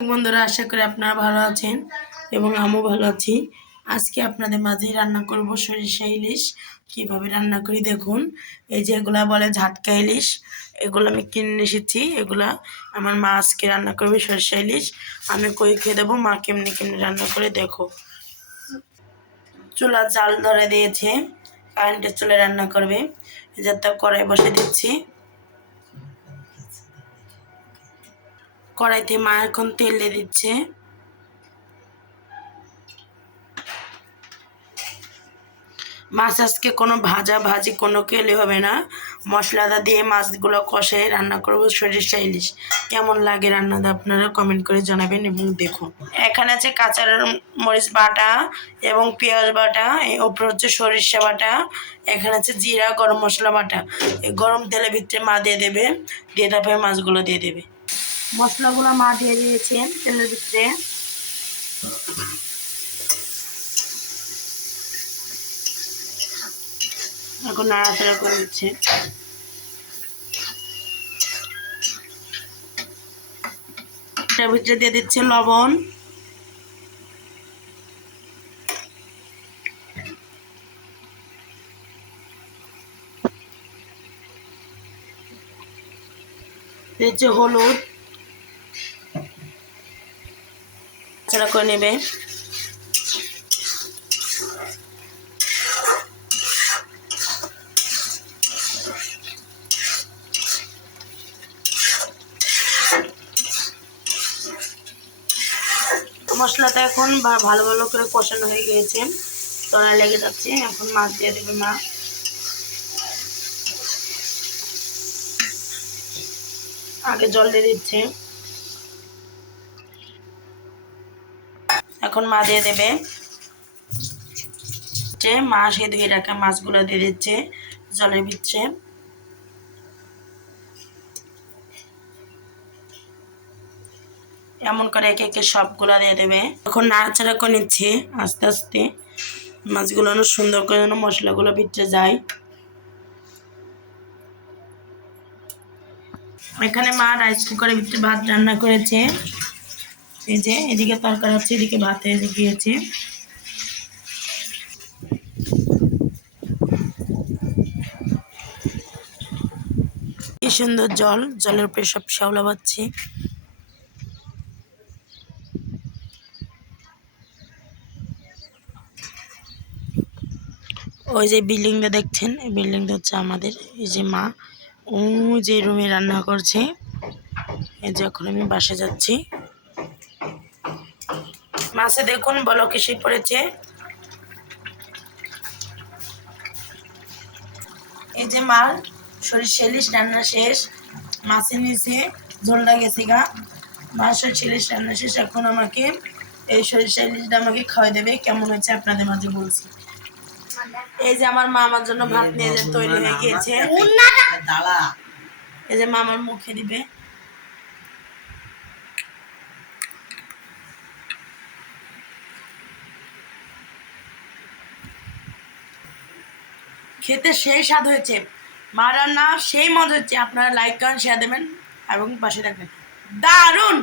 বন্ধুরা, আশা করি আপনারা ভালো আছেন এবং আমিও ভালো আছি। আজকে আপনাদের মাঝে রান্না করব সরিষা ইলিশ। কীভাবে রান্না করি দেখুন। এই যে এগুলা বলে ঝাটকা ইলিশ, এগুলো আমি কিনে এসেছি। এগুলা আমার মা আজকে রান্না করবে সরিষা ইলিশ। আমি কই খেয়ে দেবো, মা কেমনি কেমনি রান্না করে দেখো। চুলা জাল ধরে দিয়েছে, কারেন্টের চুলে রান্না করবে। যাতে কড়াই বসে দিচ্ছি। কড়াইতে মা এখন তেল দিয়ে দিচ্ছে। মাছ আজকে কোনো ভাজি কোনো কেলে হবে না, মশলাটা দিয়ে মাছগুলো কষায় রান্না করব সরিষা ইলিশ। কেমন লাগে রান্নাটা আপনারা কমেন্ট করে জানাবেন। এবং দেখুন, এখানে আছে কাঁচা মরিচ বাটা এবং পেঁয়াজ বাটা, ওপর হচ্ছে সরিষা বাটা, এখানে আছে জিরা গরম মশলা বাটা। এই গরম তেলের ভিতরে মা দিয়ে দেবে, দিয়ে তারপরে মাছগুলো দিয়ে দেবে। মশলাগুলো মা দিয়ে দিয়েছেন তেলের ভিতরে। এখন নাড়াচাড়া করে দিচ্ছে। এটার ভিতরে দিয়ে দিচ্ছে লবণ, দিচ্ছে হলুদ, নাড়াচাড়া করে নেবে। মশলাটা এখন ভালো ভালো করে কষানো হয়ে গিয়েছে, তলায় লেগে যাচ্ছে। এখন মাছ দিয়ে দেবে মা। আগে জল দিয়ে দিচ্ছে, এখন মা দিয়ে দেবে। মা সে ধুয়ে রাখা মাছগুলো দিয়ে দিচ্ছে জলের ভিতরে। এমন করে একে একে সবগুলা দিয়ে দেবে। এখন নাড়াচাড়া করে নিচ্ছে আস্তে আস্তে, মাছগুলো অনেক সুন্দর করে যেন মশলাগুলো ভিতরে যায়। এখানে মা রাইস কুকারের ভিতরে ভাত রান্না করেছে। এই যে এদিকে তরকারি হচ্ছে, এদিকে ভাত হয়ে গিয়েছে। কি সুন্দর জল, জলের উপরে সব শ্যাওলা পাচ্ছি। ওই যে বিল্ডিংটা দেখছেন, এই বিল্ডিংটা হচ্ছে আমাদের। এই যে মা ও যে রুমে রান্না করছে। এই যে এখন আমি বাসে যাচ্ছি। মাছে দেখুন বলক এসে পড়েছে। এই যে মার সরিষা ইলিশ রান্না শেষ, মাছের নিচে ঝোলটা গেছে গা। মা সরিষা ইলিশ রান্না শেষ, এখন আমাকে এই সরিষা ইলিশটা আমাকে খাওয়াই দেবে। কেমন হয়েছে আপনাদের মাঝে বলছি। এই যে আমার মা আমার জন্য ভাত নিয়ে তৈরি হয়ে গিয়েছে। এই যে মা আমার মুখে দিবে। খেতে সেই স্বাদ হয়েছে, মা রান্না সেই মজা হচ্ছে। আপনারা লাইক করেন, শেয়ার দেবেন এবং পাশে থাকবেন। দারুণ।